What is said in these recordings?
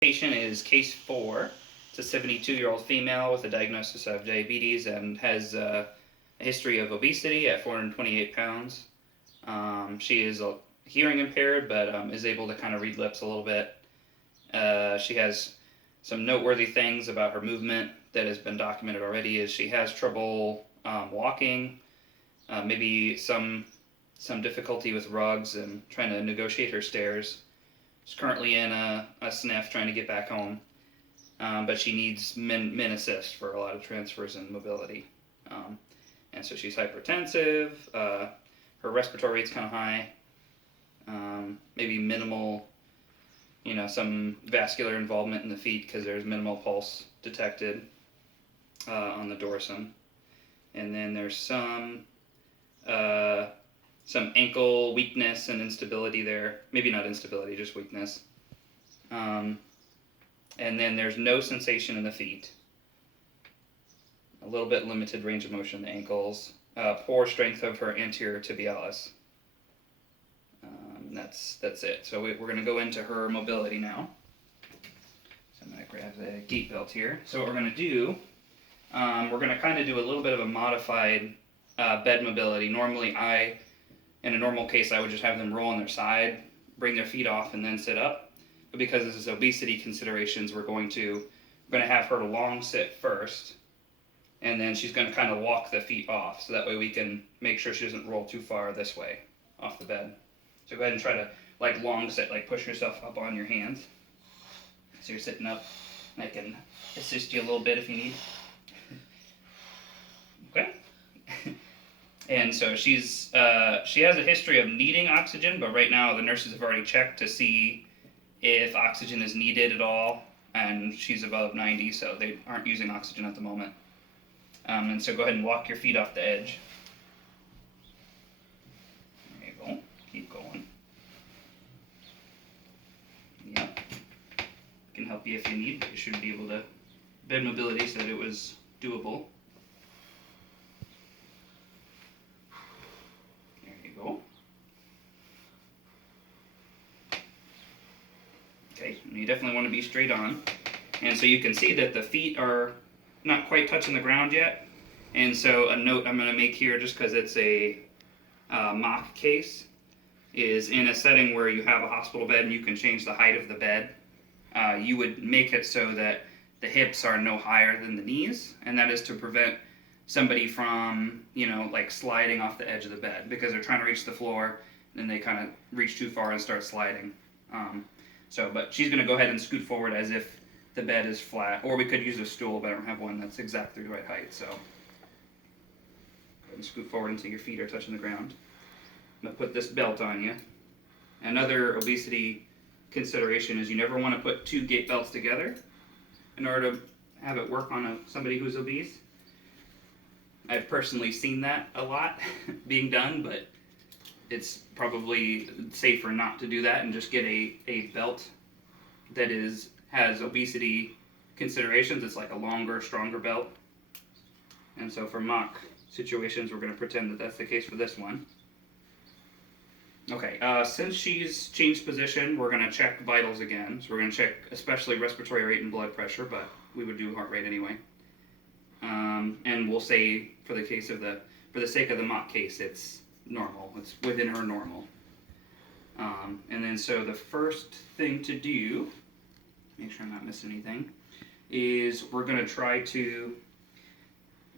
Patient is case 4. It's a 72-year-old female with a diagnosis of diabetes and has a history of obesity at 428 pounds. She is hearing impaired, but is able to kind of read lips a little bit. She has some noteworthy things about her movement that has been documented already. Is she has trouble walking, maybe some difficulty with rugs and trying to negotiate her stairs. She's currently in a sniff trying to get back home, but she needs min assist for a lot of transfers and mobility. And so she's hypertensive, her respiratory rate's kind of high, maybe minimal, some vascular involvement in the feet because there's minimal pulse detected on the dorsum. And then there's some ankle weakness and instability there. Maybe not instability, just weakness. And then there's no sensation in the feet. A little bit limited range of motion in the ankles. Poor strength of her anterior tibialis. That's it. So we're going to go into her mobility now. So I'm going to grab the gait belt here. So what we're going to do, we're going to kind of do a little bit of a modified bed mobility. Normally in a normal case, I would just have them roll on their side, bring their feet off, and then sit up. But because this is obesity considerations, we're going to have her long sit first, and then she's going to kind of walk the feet off, so that way we can make sure she doesn't roll too far this way off the bed. So go ahead and try to long sit, push yourself up on your hands. So you're sitting up, and I can assist you a little bit if you need. Okay. And so she has a history of needing oxygen, but right now the nurses have already checked to see if oxygen is needed at all, and she's above 90, so they aren't using oxygen at the moment. And so go ahead and walk your feet off the edge. There you go. Keep going. Yep. Can help you if you need, but you should be able to. Bed mobility said it was doable. Okay, you definitely want to be straight on. And so you can see that the feet are not quite touching the ground yet. And so a note I'm going to make here, just because it's a mock case, is in a setting where you have a hospital bed and you can change the height of the bed, you would make it so that the hips are no higher than the knees, and that is to prevent somebody from, sliding off the edge of the bed, because they're trying to reach the floor, and then they kind of reach too far and start sliding. But she's going to go ahead and scoot forward as if the bed is flat, or we could use a stool, but I don't have one that's exactly the right height, so go ahead and scoot forward until your feet are touching the ground. I'm going to put this belt on you. Another obesity consideration is you never want to put two gait belts together in order to have it work on somebody who's obese. I've personally seen that a lot being done, but it's probably safer not to do that and just get a belt that has obesity considerations. It's like a longer, stronger belt. And so for mock situations, we're going to pretend that that's the case for this one. Okay, since she's changed position, we're going to check vitals again. So we're going to check especially respiratory rate and blood pressure, but we would do heart rate anyway. And we'll say for the sake of the mock case, it's normal. It's within her normal. And then so the first thing to do, make sure I'm not missing anything, is we're going to try to,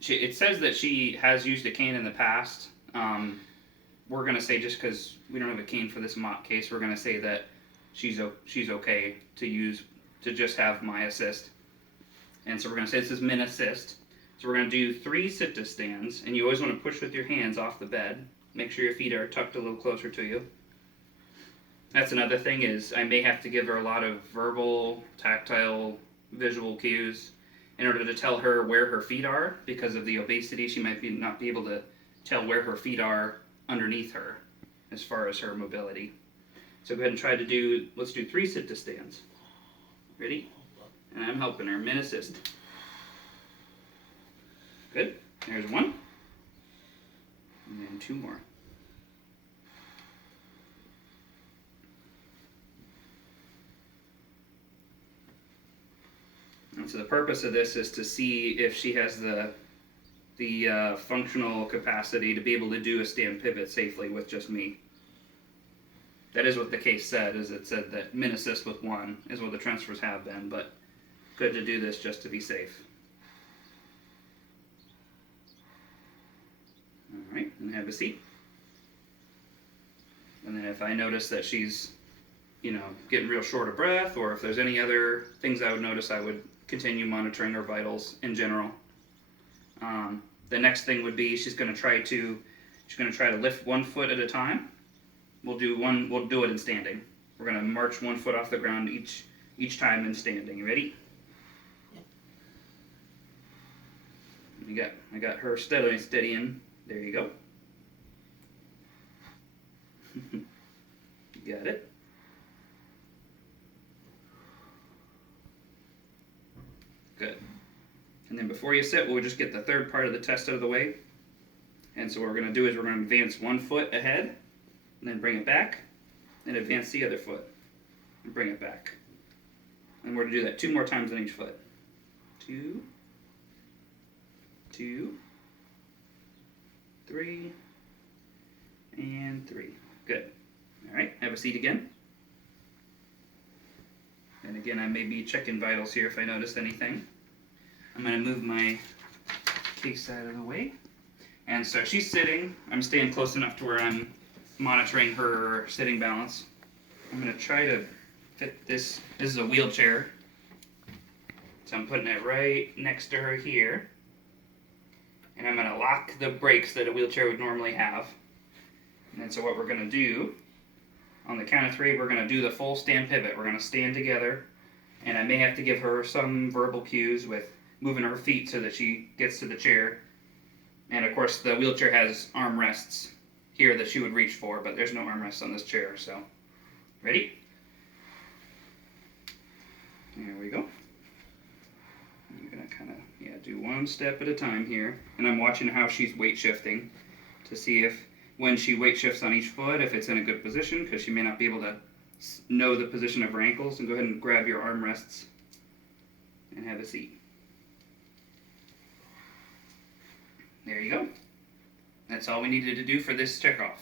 it says that she has used a cane in the past. We're going to say, just because we don't have a cane for this mock case, we're going to say that she's okay to just have my assist. And so we're going to say this is min assist. So we're going to do 3 sit-to stands, and you always want to push with your hands off the bed. Make sure your feet are tucked a little closer to you. That's another thing, is I may have to give her a lot of verbal, tactile, visual cues in order to tell her where her feet are. Because of the obesity, she might not be able to tell where her feet are underneath her as far as her mobility. So go ahead and let's do 3 sit-to stands. Ready? And I'm helping her, min assist. Good. There's 1. And then 2 more. And so the purpose of this is to see if she has the functional capacity to be able to do a stand pivot safely with just me. That is what the case said, is it said that min assist with one is what the transfers have been, but good to do this just to be safe. Alright, and have a seat. And then if I notice that she's, getting real short of breath, or if there's any other things I would notice, I would continue monitoring her vitals in general. The next thing would be she's going to try to lift 1 foot at a time. We'll do it in standing. We're going to march 1 foot off the ground each time in standing. You ready? I got her steadying. There you go. Got it. Good. And then before you sit, we'll just get the third part of the test out of the way. And so what we're going to do is we're going to advance 1 foot ahead, and then bring it back, and advance the other foot, and bring it back. And we're going to do that 2 more times on each foot. 2, 2, 3, and 3. Good. All right, have a seat again. And again, I may be checking vitals here if I notice anything. I'm going to move my case out of the way. And so she's sitting. I'm staying close enough to where I'm monitoring her sitting balance. I'm going to try to fit this. This is a wheelchair. So I'm putting it right next to her here. And I'm going to lock the brakes that a wheelchair would normally have. And then so what we're going to do, on the count of 3, we're going to do the full stand pivot. We're going to stand together. And I may have to give her some verbal cues with moving her feet so that she gets to the chair. And of course the wheelchair has arm rests here that she would reach for, but there's no arm rests on this chair, so. Ready? There we go. You're gonna kinda, do 1 step at a time here. And I'm watching how she's weight shifting to see if when she weight shifts on each foot, if it's in a good position, because she may not be able to know the position of her ankles. And go ahead and grab your arm rests and have a seat. There you go. That's all we needed to do for this checkoff.